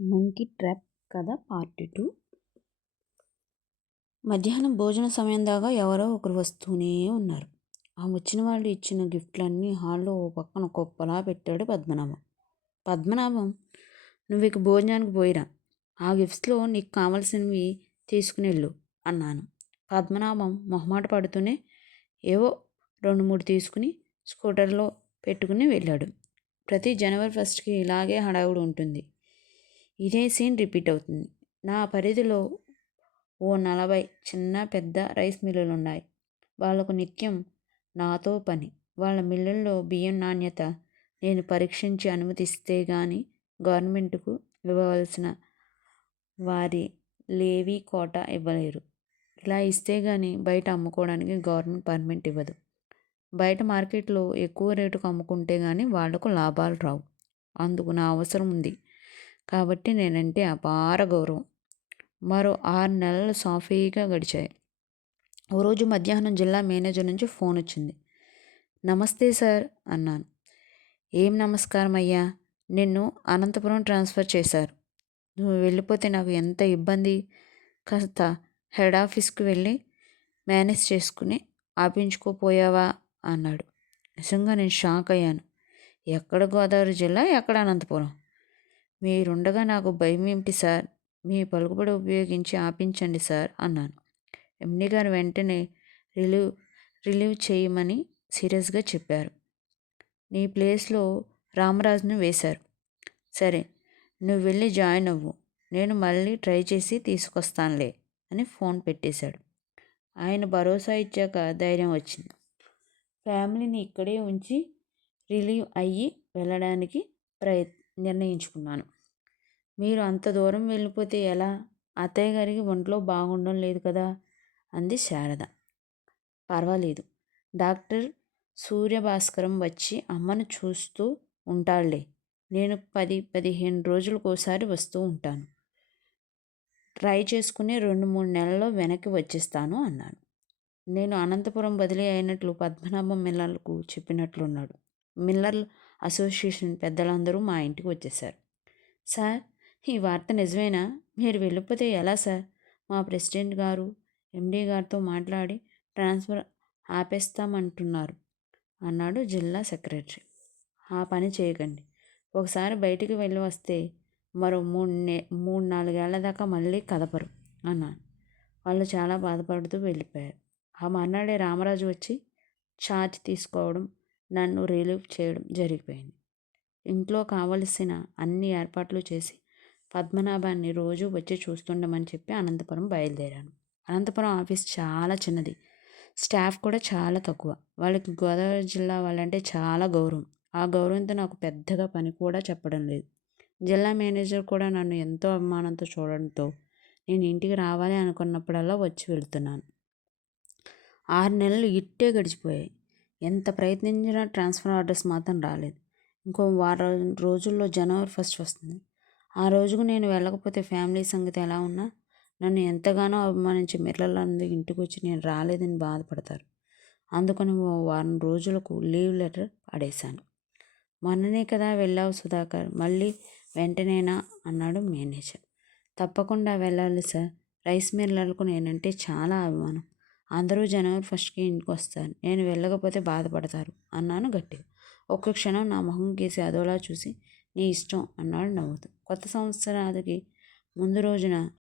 Monkey trap కథ part two. మధ్యాహ్నం భోజన సమయం దాకా ఎవరో ఒకరు వస్తూనే ఉన్నారు. ఆ వచ్చిన వాళ్ళు ఇచ్చిన గిఫ్ట్లన్నీ హాల్లో ఓ పక్కన కుప్పలా పెట్టాడు పద్మనాభం. పద్మనాభం నువ్వు ఇక భోజనానికి పోయిరా. ఆ గిఫ్ట్స్లో నీకు కావలసినవి తీసుకుని వెళ్ళు అన్నాను. పద్మనాభం మొహమాట పడుతూనే ఏవో రెండు మూడు తీసుకుని స్కూటర్లో పెట్టుకుని వెళ్ళాడు. ప్రతి జనవరి ఫస్ట్కి ఇలాగే హడావుడి ఉంటుంది. ఇదే సీన్ రిపీట్ అవుతుంది. నా పరిధిలో ఓ నలభై చిన్న పెద్ద రైస్ మిల్లులు ఉన్నాయి వాళ్ళకు నిత్యం నాతో పని. వాళ్ళ మిల్లుల్లో బియ్యం నాణ్యత నేను పరీక్షించి అనుమతిస్తే కానీ గవర్నమెంట్కు ఇవ్వవలసిన వారి లేవీ కోట ఇవ్వలేరు. ఇలా ఇస్తే కానీ బయట అమ్ముకోవడానికి గవర్నమెంట్ పర్మిట్ ఇవ్వదు. బయట మార్కెట్లో ఎక్కువ రేటుకు అమ్ముకుంటే కానీ వాళ్ళకు లాభాలు రావు. అందుకు నా అవసరం ఉంది. కాబట్టి నేనంటే అపార గౌరవం. మరో ఆరు నెలలు సాఫీగా గడిచాయి. ఓ రోజు మధ్యాహ్నం జిల్లా మేనేజర్ నుంచి ఫోన్ వచ్చింది. నమస్తే సార్ అన్నాను. ఏం నమస్కారం అయ్యా? నిన్ను అనంతపురం ట్రాన్స్ఫర్ చేశారు. నువ్వు వెళ్ళిపోతే నాకు ఎంత ఇబ్బంది? కాస్త హెడ్ ఆఫీస్కి వెళ్ళి మేనేజ్ చేసుకుని ఆపించుకోపోయావా? అన్నాడు. నిజంగా నేను షాక్ అయ్యాను. ఎక్కడ గోదావరి జిల్లా ఎక్కడ అనంతపురం? మీరుండగా నాకు భయం ఏమిటి సార్? మీ పలుకుబడి ఉపయోగించి ఆపించండి సార్ అన్నాను. ఎండి గారు వెంటనే రిలీవ్ రిలీవ్ చేయమని సీరియస్గా చెప్పారు. నీ ప్లేస్లో రామరాజును వేశారు. సరే నువ్వు వెళ్ళి జాయిన్ అవ్వు. నేను మళ్ళీ ట్రై చేసి తీసుకొస్తానులే అని ఫోన్ పెట్టేశాడు. ఆయన భరోసా ఇచ్చాక ధైర్యం వచ్చింది. ఫ్యామిలీని ఇక్కడే ఉంచి రిలీవ్ అయ్యి వెళ్ళడానికి ప్రయత్ నిర్ణయించుకున్నాను. మీరు అంత దూరం వెళ్ళిపోతే ఎలా? అత్తయ్య గారికి ఒంట్లో బాగుండడం లేదు కదా? అంది శారద. పర్వాలేదు. డాక్టర్ సూర్యభాస్కరం వచ్చి అమ్మను చూస్తూ ఉంటాడులే నేను పది పదిహేను రోజులకోసారి వస్తూ ఉంటాను. ట్రై చేసుకుని రెండు మూడు నెలల్లో వెనక్కి వచ్చేస్తాను అన్నాను నేను అనంతపురం బదిలీ అయినట్లు పద్మనాభం మిల్లర్లకు చెప్పినట్లున్నాడు. మిల్లర్ అసోసియేషన్ పెద్దలందరూ మా ఇంటికి వచ్చేశారు సార్ ఈ వార్త నిజమేనా? మీరు వెళ్ళిపోతే ఎలా సార్? మా ప్రెసిడెంట్ గారు ఎండీ గారితో మాట్లాడి ట్రాన్స్ఫర్ ఆపేస్తామంటున్నారు అన్నాడు జిల్లా సెక్రటరీ. ఆ పని చేయకండి. ఒకసారి బయటికి వెళ్ళి వస్తే మరో మూడు నే మూడు నాలుగేళ్ళ దాకా మళ్ళీ కదపరు అన్నాను. వాళ్ళు చాలా బాధపడుతూ వెళ్ళిపోయారు. ఆ మర్నాడే రామరాజు వచ్చి ఛార్జ్ తీసుకోవడం నన్ను రిలీవ్ చేయడం జరిగిపోయింది. ఇంట్లో కావలసిన అన్ని ఏర్పాట్లు చేసి పద్మనాభాన్ని రోజు వచ్చి చూస్తుండమని చెప్పి అనంతపురం బయలుదేరాను. అనంతపురం ఆఫీస్ చాలా చిన్నది. స్టాఫ్ కూడా చాలా తక్కువ. వాళ్ళకి గోదావరి జిల్లా వాళ్ళంటే చాలా గౌరవం. ఆ గౌరవంతో నాకు పెద్దగా పని కూడా చెప్పడం లేదు. జిల్లా మేనేజర్ కూడా నన్ను ఎంతో అభిమానంతో చూడడంతో నేను ఇంటికి రావాలి అనుకున్నప్పుడల్లా వచ్చి వెళ్తున్నాను. ఆరు నెలలు ఇట్టే గడిచిపోయాయి. ఎంత ప్రయత్నించినా ట్రాన్స్ఫర్ ఆర్డర్స్ మాత్రం రాలేదు. ఇంకో వారం రోజుల్లో జనవరి ఫస్ట్ వస్తుంది. ఆ రోజుకు నేను వెళ్ళకపోతే ఫ్యామిలీ సంగతి ఎలా ఉన్నా? నన్ను ఎంతగానో అభిమానించే మిర్రలందరూ ఇంటికి వచ్చి నేను రాలేదని బాధపడతారు. అందుకని ఓ వారం రోజులకు లీవ్ లెటర్ పడేశాను. మొన్ననే కదా వెళ్ళావు సుధాకర్ మళ్ళీ వెంటనేనా? అన్నాడు మేనేజర్. తప్పకుండా వెళ్ళాలి సార్. రైస్ మిల్లర్లకు నేనంటే చాలా అభిమానం. అందరూ జనవరి ఫస్ట్కి ఇంటికి వస్తారు నేను వెళ్ళకపోతే బాధపడతారు అన్నాను గట్టిగా. ఒక్క క్షణం నా మొహం గీసి అదోలా చూసి నీ ఇష్టం అన్నాడు నవ్వుతూ. కొత్త సంవత్సరానికి ముందు రోజున